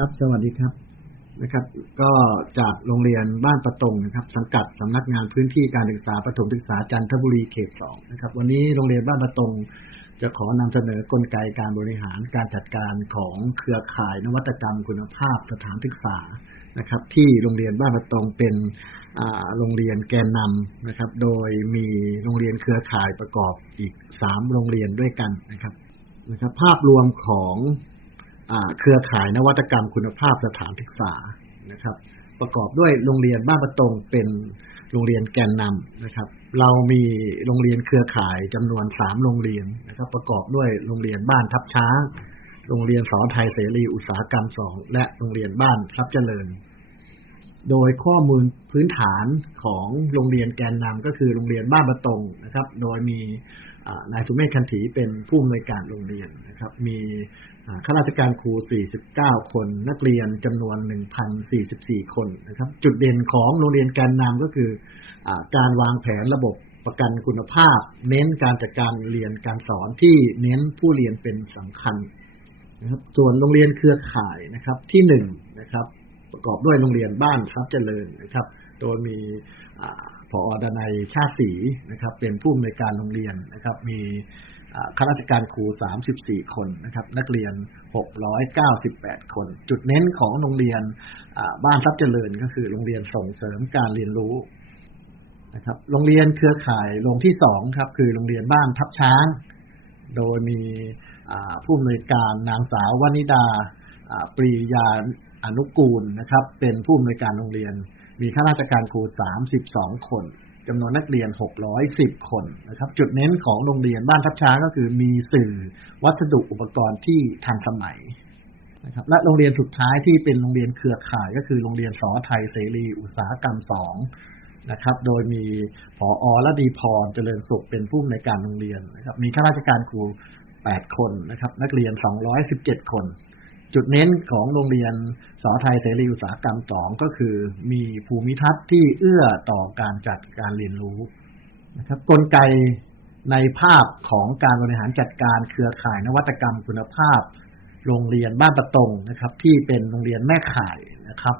ครับ สวัสดีครับนะครับ ก็จากโรงเรียนบ้านประตงนะครับ สังกัดสำนักงานพื้นที่การศึกษาประถมศึกษาจันทบุรีเขตสองนะครับ วันนี้โรงเรียนบ้านประตงจะขอนำเสนอกลไกการบริหารการจัดการของเครือข่ายนวัตกรรมคุณภาพสถานศึกษานะครับ ที่โรงเรียนบ้านประตงเป็นโรงเรียนแกนนำนะครับ โดยมีโรงเรียนเครือข่ายประกอบอีกสามโรงเรียนด้วยกันนะครับนะครับ ภาพรวมของ เครือข่ายนวัตกรรมคุณภาพสถานศึกษานะครับ ประกอบด้วยโรงเรียนบ้านประตงเป็นโรงเรียนแกนนำนะครับ เรามีโรงเรียนเครือข่ายจำนวนสามโรงเรียนนะครับ ประกอบด้วยโรงเรียนบ้านทับช้าง โรงเรียนสอนไทยเสรีอุตสาหกรรมสองและโรงเรียนบ้านทรัพย์เจริญ โดยข้อมูลพื้นฐานของโรงเรียนแกนนำก็คือโรงเรียนบ้านประตงนะครับ โดยมี นายสุเมฆคันถีเป็นผู้อำนวยการโรงเรียนนะครับ มีข้าราชการครู 49 คน นักเรียนจำนวน 1,044 คนนะครับ จุดเด่นของโรงเรียนแกนนำก็คืออการวางแผนระบบประกันคุณภาพ เน้นการจัดการเรียนการสอนที่เน้นผู้เรียนเป็นสำคัญนะครับ ส่วนโรงเรียนเครือข่ายนะครับที่หนึ่งนะครับ ประกอบด้วยโรงเรียนบ้านทรัพย์เจริญนะครับ โดยมีอ่า ผอดนัยชาติศรีนะครับ เป็นผู้อำนวยการโรงเรียนนะครับ มีข้าราชการครู 34 คนนะครับ นักเรียน 698 คน จุดเน้นของโรงเรียนบ้านทรัพย์เจริญก็คือโรงเรียนส่งเสริมการเรียนรู้นะครับ โรงเรียนเครือข่ายโรงที่สองครับ คือโรงเรียนบ้านทับช้าง โดยมีผู้อำนวยการนางสาววนิดาปรียาอนุกูลนะครับ เป็นผู้อำนวยการโรงเรียน มีข้าราชการครู 32 คนจำนวนนักเรียน 610 คนนะครับ จุดเน้นของโรงเรียนบ้านทับช้างก็คือมีสื่อวัสดุอุปกรณ์ที่ทันสมัยนะครับและโรงเรียนสุดท้ายที่เป็นโรงเรียนเครือข่ายก็คือโรงเรียนสอไทยเสรี อุตสาหกรรมสองนะครับ โดยมีผออละดีพรเจริญสุขเป็นผู้อำนวยการโรงเรียนนะครับ มีข้าราชการครู 8 คนนะครับ นักเรียน 217 คน จุดเน้นของโรงเรียนสอไทยเสรีอุตสาหกรรมสองก็คือมีภูมิทัศน์ที่เอื้อต่อการจัดการเรียนรู้นะครับกลไกในภาพของการบริหารจัดการเครือข่ายนวัตกรรมคุณภาพ โรงเรียนบ้านประตงนะครับ ที่เป็นโรงเรียนแม่ข่ายนะครับ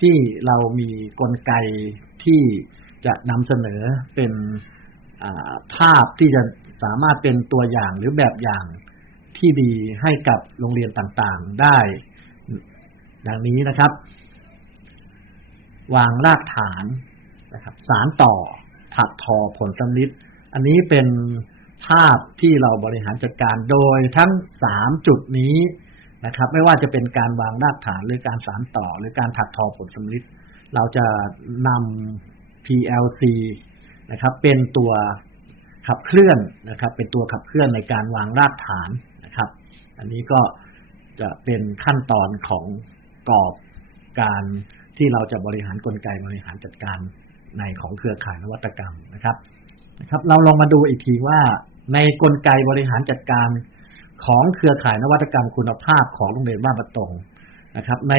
ที่เรามีกลไกที่จะนำเสนอเป็นภาพที่จะสามารถเป็นตัวอย่างหรือแบบอย่าง ที่ดีให้กับโรงเรียนต่างๆได้ดังนี้นะครับ วางรากฐานนะครับสารต่อถักทอผลสำลิดอันนี้เป็นภาพที่เราบริหารจัดการโดยทั้งสามจุดนี้นะครับ ไม่ว่าจะเป็นการวางรากฐานหรือการสารต่อ หรือการถักทอผลสำลิดเราจะนำ PLC นะครับ เป็นตัวขับเคลื่อนนะครับ เป็นตัวขับเคลื่อนในการวางรากฐาน นะครับ อันนี้ก็จะเป็นขั้นตอนของกรอบการที่เราจะบริหารกลไกบริหารจัดการในของเครือข่ายนวัตกรรมนะครับนะครับ เราลองมาดูอีกทีว่า ในกลไกบริหารจัดการของเครือข่ายนวัตกรรมคุณภาพของโรงเรียนบ้านประตงนะครับ ใน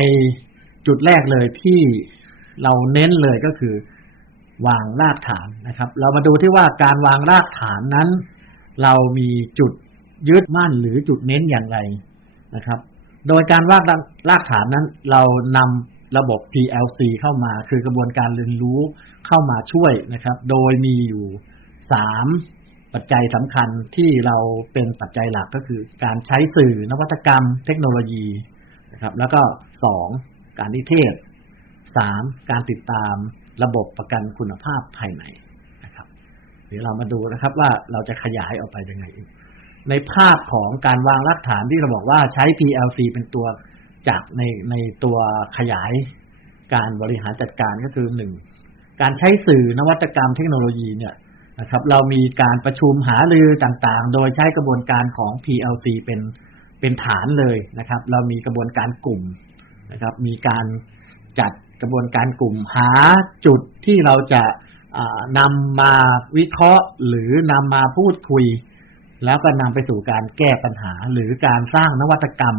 จุดแรกเลยที่เราเน้นเลยก็คือ วางรากฐานนะครับ เรามาดูที่ว่าการวางรากฐานนั้น เรามีจุด ยึดมั่นหรือจุดเน้นอย่างไรนะครับ โดยการวางรากฐานนั้น เรานำระบบ PLC เข้ามา คือกระบวนการเรียนรู้เข้ามาช่วยนะครับ โดยมีอยู่สามปัจจัยสำคัญที่เราเป็นปัจจัยหลักก็คือ การใช้สื่อนวัตกรรม เทคโนโลยีนะครับ แล้วก็สองการนิเทศสามการติดตามระบบประกันคุณภาพภายในนะครับ เดี๋ยวเรามาดูนะครับว่าเราจะขยายออกไปยังไงอีก ในภาพของการวางรากฐานที่เราบอกว่าใช้ PLC เป็นตัวจากในในตัวขยายการบริหารจัดการก็คือหนึ่งการใช้สื่อนวัตกรรมเทคโนโลยีเนี่ยนะครับ เรามีการประชุมหารือต่างๆ โดยใช้กระบวนการของ PLC เป็นเป็นฐานเลยนะครับ เรามีกระบวนการกลุ่มนะครับ มีการจัดกระบวนการกลุ่มหาจุดที่เราจะนำมาวิเคราะห์หรือนำมาพูดคุย แล้วก็นำไปสู่การแก้ปัญหาหรือการสร้างนวัตกรรม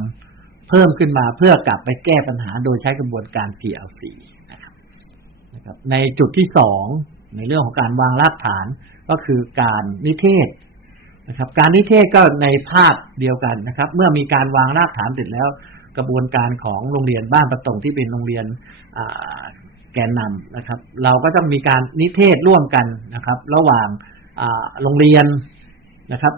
เพิ่มขึ้นมาเพื่อกลับไปแก้ปัญหาโดยใช้กระบวนการ PLC นะครับนะครับ ในจุดที่สองในเรื่องของการวางรากฐานก็คือการนิเทศนะครับ การนิเทศก็ในภาพเดียวกันนะครับ เมื่อมีการวางรากฐานเสร็จแล้ว กระบวนการของโรงเรียนบ้านประตงที่เป็นโรงเรียนแกนนำนะครับ เราก็ต้องมีการนิเทศร่วมกันนะครับ ระหว่างโรงเรียน นะครับ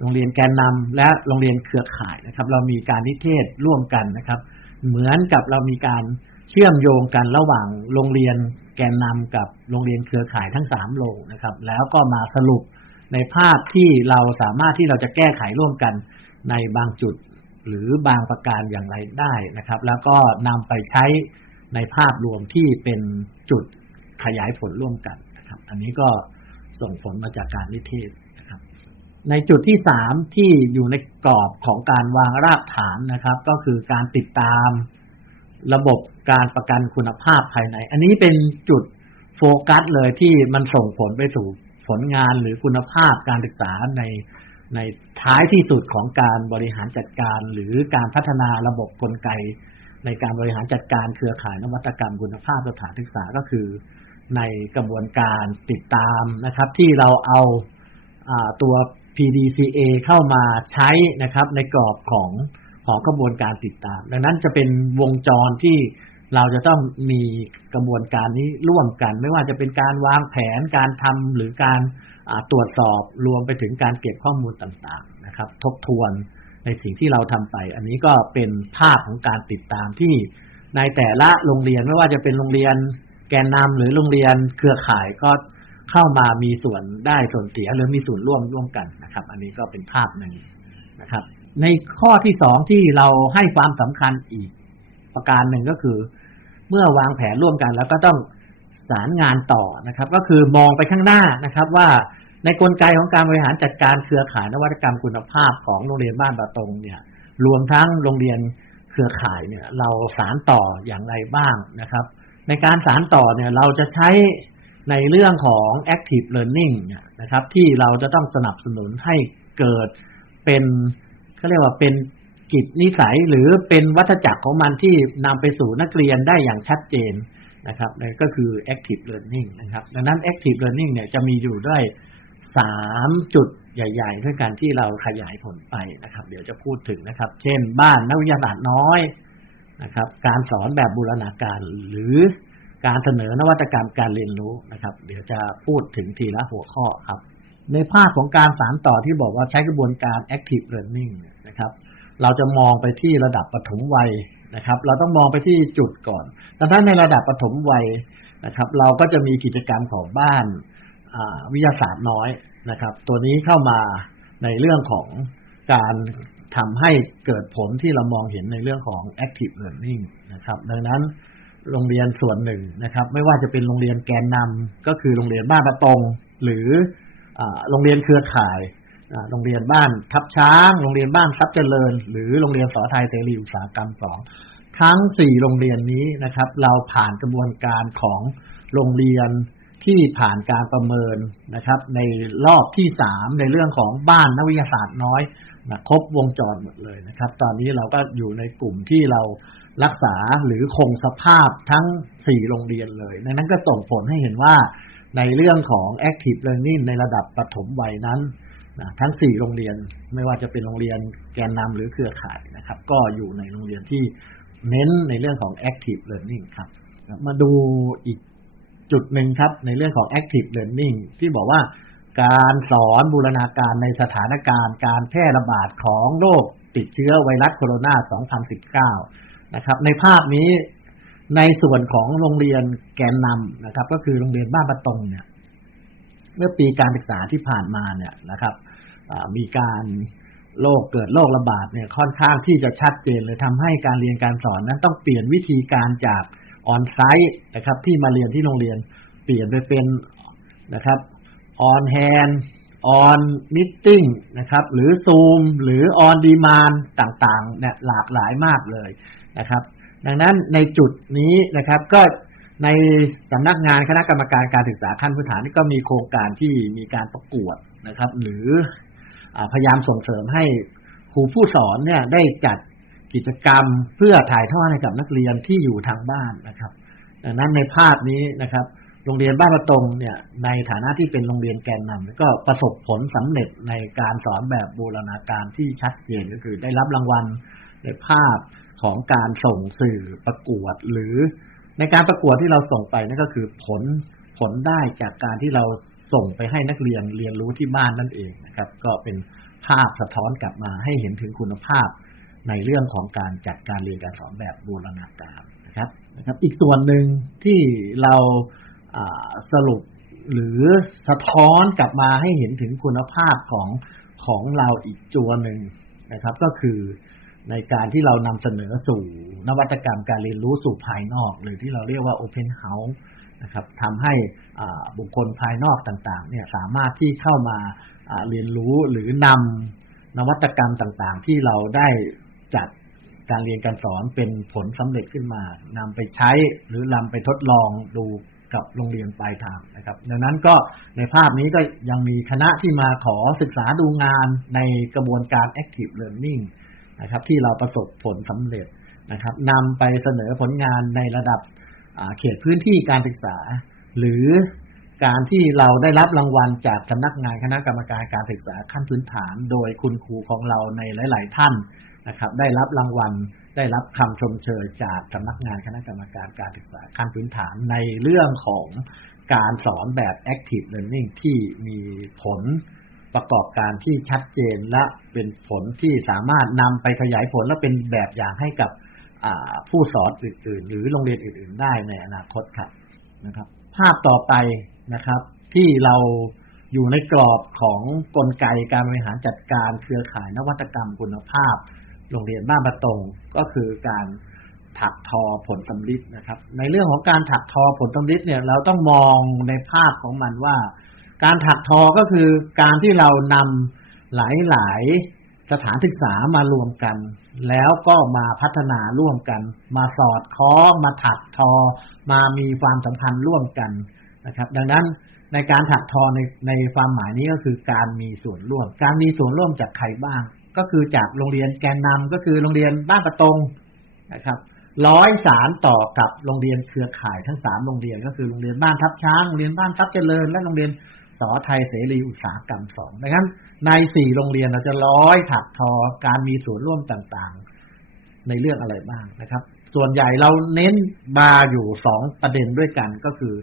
โรงเรียนแกนนำและโรงเรียนเครือข่ายนะครับ เรามีการนิเทศร่วมกันนะครับ เหมือนกับเรามีการเชื่อมโยงกันระหว่างโรงเรียนแกนนำกับโรงเรียนเครือข่ายทั้งสามโรงนะครับ แล้วก็มาสรุปในภาพที่เราสามารถที่เราจะแก้ไขร่วมกันในบางจุดหรือบางประการอย่างไรได้นะครับ แล้วก็นำไปใช้ในภาพรวมที่เป็นจุดขยายผลร่วมกันนะครับ อันนี้ก็ส่งผลมาจากการนิเทศ ในจุดที่สามที่อยู่ในกรอบของการวางรากฐานนะครับ ก็คือการติดตามระบบการประกันคุณภาพภายใน อันนี้เป็นจุดโฟกัสเลยที่มันส่งผลไปสู่ผลงานหรือคุณภาพการศึกษาในในท้ายที่สุดของการบริหารจัดการ หรือการพัฒนาระบบกลไก ในการบริหารจัดการเครือข่ายนวัตกรรมคุณภาพสถานศึกษาก็คือ ในกระบวนการติดตามนะครับ ที่เราเอาอาตัว PDCA เข้ามาใช้นะครับในกรอบของของกระบวนการติดตาม ดังนั้นจะเป็นวงจรที่เราจะต้องมีกระบวนการนี้ร่วมกัน ไม่ว่าจะเป็นการวางแผนการทำหรือการตรวจสอบรวมไปถึงการเก็บข้อมูลต่างๆนะครับ ทบทวนในสิ่งที่เราทำไป อันนี้ก็เป็นภาพของการติดตามที่ในแต่ละโรงเรียนไม่ว่าจะเป็นโรงเรียนแกนนำหรือโรงเรียนเครือข่ายก็ เข้ามามีส่วนได้ส่วนเสียหรือมีส่วนร่วมร่วมกันนะครับ อันนี้ก็เป็นภาพหนึ่งนะครับ ในข้อที่สองที่เราให้ความสำคัญอีกประการหนึ่งก็คือ เมื่อวางแผนร่วมกัน แล้วก็ต้องสารงานต่อนะครับ ก็คือมองไปข้างหน้านะครับ ว่าในกลไกของการบริหารจัดการเครือข่ายนวัตกรรมคุณภาพของโรงเรียนบ้านประตงเนี่ย รวมทั้งโรงเรียนเครือข่ายเนี่ย เราสารต่ออย่างไรบ้างนะครับ ในการสารต่อเนี่ย เราจะใช้ ในเรื่องของ active learning เนี่ยนะครับ ที่เราจะต้องสนับสนุนให้เกิดเป็นเขาเรียกว่าเป็นกิจนิสัยหรือเป็นวัฏจักรของมันที่นำไปสู่นักเรียนได้อย่างชัดเจนนะครับนั่นก็คือ active learning นะครับ ดังนั้น active learning เนี่ยจะมีอยู่ด้วยสามจุดใหญ่ๆด้วยกันที่เราขยายผลไปนะครับ เดี๋ยวจะพูดถึงนะครับ เช่น บ้านนักวิทยาศาสตร์น้อยนะครับ การสอนแบบบูรณาการหรือ การเสนอนวัตกรรมการเรียนรู้นะครับ เดี๋ยวจะพูดถึงทีละหัวข้อครับ ในภาคของการสานต่อที่บอกว่าใช้กระบวนการ active learning นะครับ เราจะมองไปที่ระดับปฐมวัยนะครับ เราต้องมองไปที่จุดก่อนดังนั้นในระดับปฐมวัยนะครับ เราก็จะมีกิจกรรมของบ้านวิทยาศาสตร์น้อยนะครับ ตัวนี้เข้ามาในเรื่องของการทำให้เกิดผลที่เรามองเห็นในเรื่องของ active learning นะครับ ดังนั้น โรงเรียนส่วนหนึ่งนะครับ ไม่ว่าจะเป็นโรงเรียนแกนนำก็คือโรงเรียนบ้านประตง หรือโรงเรียนเครือข่าย โรงเรียนบ้านทับช้าง โรงเรียนบ้านทรัพย์เจริญ หรือโรงเรียนสอไทยเสรีอุตสาหกรรมสองทั้งสี่โรงเรียนนี้นะครับ เราผ่านกระบวนการของโรงเรียนที่ผ่านการประเมินนะครับ ในรอบที่สามในเรื่องของบ้านนักวิทยาศาสตร์น้อยนะครบวงจรหมดเลยนะครับ ตอนนี้เราก็อยู่ในกลุ่มที่เรา รักษาหรือคงสภาพทั้งสี่โรงเรียนเลยดังนั้นก็ส่งผลให้เห็นว่าในเรื่องของ active learning ในระดับปฐมวัยนั้นนะทั้งสี่โรงเรียนไม่ว่าจะเป็นโรงเรียนแกนนำหรือเครือข่ายนะครับ ก็อยู่ในโรงเรียนที่เน้นในเรื่องของ active learning ครับ มาดูอีกจุดหนึ่งครับ ในเรื่องของ active learning ที่บอกว่าการสอนบูรณาการในสถานการณ์ การแพร่ระบาดของโรคติดเชื้อไวรัสโคโรนา 2019 นะครับ ในภาพนี้ในส่วนของโรงเรียนแกนนำนะครับ ก็คือโรงเรียนบ้านประตงเนี่ย เมื่อปีการศึกษาที่ผ่านมาเนี่ยนะครับมีการโรคเกิดโรคระบาดเนี่ยค่อนข้างที่จะชัดเจนเลยทำให้การเรียนการสอนนั้นต้องเปลี่ยนวิธีการจากออนไซต์นะครับ ที่มาเรียนที่โรงเรียนเปลี่ยนไปเป็นนะครับออนแฮนออนมิทติ้งนะครับ หรือซูมหรือออนดีมานต่างๆเนี่ยหลากหลายมากเลย นะครับ ดังนั้นในจุดนี้นะครับก็ในสำนักงานคณะกรรมการการศึกษาขั้นพื้นฐานนี่ก็มีโครงการที่มีการประกวดนะครับ หรืออพยายามส่งเสริมให้ครูผู้สอนเนี่ยได้จัดกิจกรรมเพื่อถ่ายทอดให้กับนักเรียนที่อยู่ทางบ้านนะครับ ดังนั้นในภาพนี้นะครับ โรงเรียนบ้านประตงเนี่ยในฐานะที่เป็นโรงเรียนแกนนำก็ประสบผลสำเร็จในการสอนแบบบูรณาการที่ชัดเจนก็คือได้รับรางวัลในภาพ ของการส่งสื่อประกวด หรือในการประกวดที่เราส่งไปนั่นก็คือผลผลได้จากการที่เราส่งไปให้นักเรียนเรียนรู้ที่บ้านนั่นเองนะครับ ก็เป็นภาพสะท้อนกลับมาให้เห็นถึงคุณภาพในเรื่องของการจัดการเรียนการสอนแบบบูรณาการนะครับนะครับ อีกส่วนหนึ่งที่เราาสรุปหรือสะท้อนกลับมาให้เห็นถึงคุณภาพของของเราอีกจัวหนึ่งนะครับ ก็คือ ในการที่เรานำเสนอสู่นวัตกรรมการเรียนรู้สู่ภายนอก หรือที่เราเรียกว่า Open House นะครับทำให้บุคคลภายนอกต่างๆเนี่ยสามารถที่เข้ามาอ่าเรียนรู้หรือนำนวัตกรรมต่างๆ ที่เราได้จัดการเรียนการสอนเป็นผลสำเร็จขึ้นมานำไปใช้หรือนำไปทดลองดูกับโรงเรียนปลายทางนะครับ ดังนั้นก็ในภาพนี้ก็ยังมีคณะที่มาขอศึกษาดูงานในกระบวนการ active learning นะครับ ที่เราประสบผลสำเร็จนะครับนำไปเสนอผลงานในระดับเขตพื้นที่การศึกษา หรือการที่เราได้รับรางวัลจากสำนักงานคณะกรรมการการศึกษาขั้นพื้นฐาน โดยคุณครูของเราในหลาย ๆ ท่านนะครับ ได้รับรางวัลได้รับคำชมเชยจากสำนักงานคณะกรรมการการศึกษาขั้นพื้นฐานในเรื่องของการสอนแบบ active learning ที่มีผล ประกอบการที่ชัดเจนและเป็นผลที่สามารถนำไปขยายผลและเป็นแบบอย่างให้กับผู้สอนอื่น ๆ หรือโรงเรียนอื่น ๆ ได้ในอนาคตครับนะครับ ภาพต่อไปนะครับ ที่เราอยู่ในกรอบของกลไกการบริหารจัดการเครือข่ายนวัตกรรมคุณภาพ โรงเรียนบ้านประตงก็คือการถักทอผลสำลิดนะครับ ในเรื่องของการถักทอผลสำลิดเนี่ย เราต้องมองในภาพของมันว่า การถักทอก็คือการที่เรานำหลายๆสถานศึกษามารวมกัน แล้วก็มาพัฒนาร่วมกัน มาสอดคล้องมาถักทอ มามีความสัมพันธ์ร่วมกันนะครับ ดังนั้นในการถักทอในในความหมายนี้ก็คือการมีส่วนร่วม การมีส่วนร่วมจากใครบ้าง ก็คือจากโรงเรียนแกนนำก็คือโรงเรียนบ้านประตงนะครับ ร้อยสารต่อกับโรงเรียนเครือข่ายทั้งสามโรงเรียนก็คือโรงเรียนบ้านทับช้างโรงเรียนบ้านทับเจริญ และโรงเรียน สอไทยเสรีอุตสาหกรรมสองดังนั้น ในสี่โรงเรียนเราจะร้อยถักทอการมีส่วนร่วมต่างๆ ในเรื่องอะไรบ้างนะครับ ส่วนใหญ่เราเน้นมาอยู่สองประเด็นด้วยกันก็คือ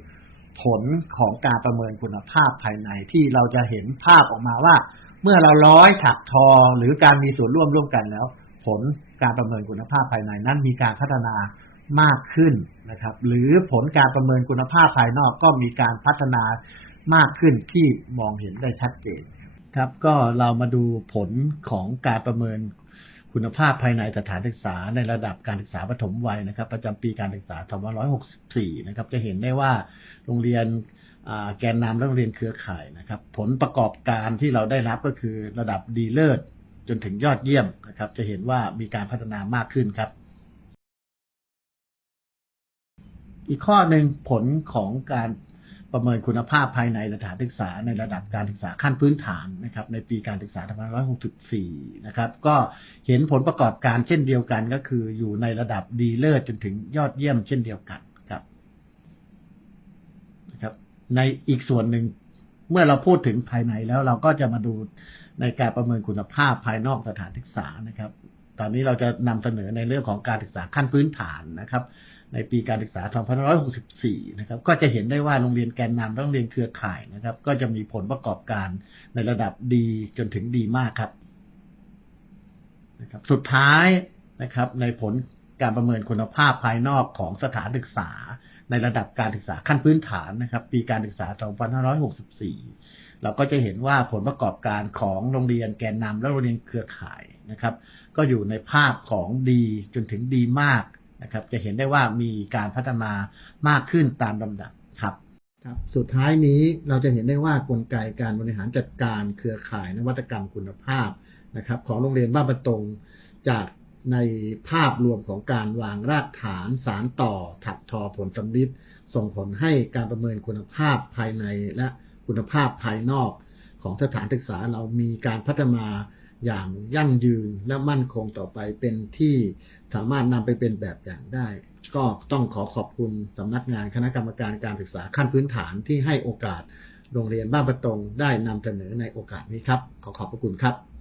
ผลของการประเมินคุณภาพภายในที่เราจะเห็นภาพออกมาว่า เมื่อเราร้อยถักทอหรือการมีส่วนร่วมร่วมกันแล้ว ผลการประเมินคุณภาพภายในนั้นมีการพัฒนามากขึ้นนะครับ หรือผลการประเมินคุณภาพภายนอกก็มีการพัฒนา มากขึ้นที่มองเห็นได้ชัดเจนครับก็เรามาดูผลของการประเมินคุณภาพภายในสถานศึกษาในระดับการศึกษาปฐมวัยนะครับ ประจำปีการศึกษา2564 นะครับ จะเห็นได้ว่าโรงเรียนแกนนำและโรงเรียนเครือข่ายนะครับ ผลประกอบการที่เราได้รับก็คือระดับดีเลิศจนถึงยอดเยี่ยมนะครับ จะเห็นว่ามีการพัฒนามากขึ้นครับ อีกข้อหนึ่งผลของการ ประเมินคุณภาพภายในสถานศึกษาในระดับการศึกษาขั้นพื้นฐานนะครับ ในปีการศึกษา2564 นะครับ ก็เห็นผลประกอบการเช่นเดียวกันก็คืออยู่ในระดับดีเลิศจนถึงยอดเยี่ยมเช่นเดียวกันครับนะครับ ในอีกส่วนหนึ่งเมื่อเราพูดถึงภายในแล้วเราก็จะมาดูในการประเมินคุณภาพภายนอกสถานศึกษานะครับ ตอนนี้เราจะนำเสนอในเรื่องของการศึกษาขั้นพื้นฐานนะครับ ในปีการศึกษา 2564 นะครับ ก็จะเห็นได้ว่าโรงเรียนแกนนำและโรงเรียนเครือข่ายนะครับ ก็จะมีผลประกอบการในระดับดีจนถึงดีมากครับนะครับ สุดท้ายนะครับ ในผลการประเมินคุณภาพภายนอกของสถานศึกษา ในระดับการศึกษาขั้นพื้นฐานนะครับ ปีการศึกษา 2564 เราก็จะเห็นว่าผลประกอบการของโรงเรียนแกนนำและโรงเรียนเครือข่ายนะครับ ก็อยู่ในภาพของดีจนถึงดีมาก นะครับ จะเห็นได้ว่ามีการพัฒนามากขึ้นตามลำดับครับครับสุดท้ายนี้เราจะเห็นได้ว่ากลไกการบริหารจัดการเครือข่ายนวัตกรรมคุณภาพนะครับ ของโรงเรียนบ้านประตงจากในภาพรวมของการวางรากฐานสารต่อถักทอผลสำลิดส่งผลให้การประเมินคุณภาพภายในและคุณภาพภายนอกของสถานศึกษาเรามีการพัฒนา อย่างยั่งยืนและมั่นคงต่อไปเป็นที่สามารถนำไปเป็นแบบอย่างได้ ก็ต้องขอขอบคุณสำนักงานคณะกรรมการการศึกษาขั้นพื้นฐานที่ให้โอกาสโรงเรียนบ้านประตงได้นำเสนอในโอกาสนี้ครับ ขอขอบพระคุณครับ